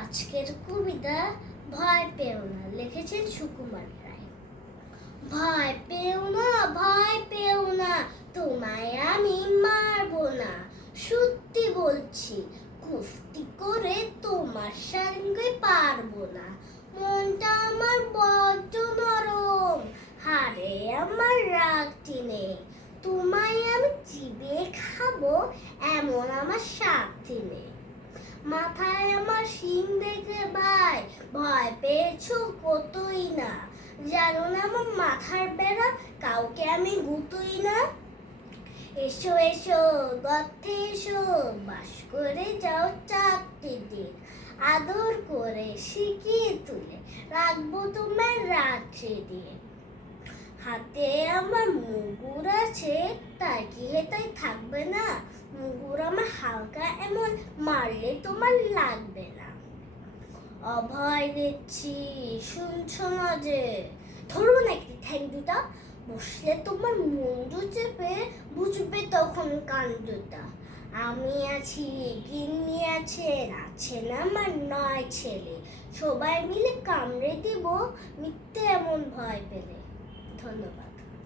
আজকের কবিতা ভয় পেও না, লিখেছেন সুকুমার রায়। ভয় পেও না, ভয় পেও না, তোমায় আমি মারবো না। সত্যি বলছি, কুস্তি করে তোমার সঙ্গে পারবো না। মনটা আমার বড্ড নরম, হাড়ে আমার রাগটি নেই। তোমায় আমি চিবিয়ে খাবো, এমন আমার সাধ্যি নেই। মাথায় আমার শিং দেখে ভাই ভয় পেয়েছো কতই না। জানো না আমার মাথার বেড়া কাউকে আমি গুতুই না। এসো এসো গর্তে এসো, বাস করে যাও চারটি দিন। আদর করে শিখিয়ে তুলে রাখবো তোমার রাত্রি দিয়ে। হাতে আমার মুগুর আছে, তার কি তাই থাকবে না? মুগুর আমার হালকা, এমন মারলে তোমার লাগবে না। অভয় দিচ্ছি, শুনছো না যে? ধরো না একটি ঠ্যাং দুটা, বসলে তোমার মুন্ডু চেপে বুঝবে তখন কাণ্ডটা। আমি আছি, গিন্নি আছেন, আছেন আমার 9 ছেলে। সবাই মিলে কামড়ে দিব মিথ্যে এমন ভয় পেলে। ধন্যবাদ।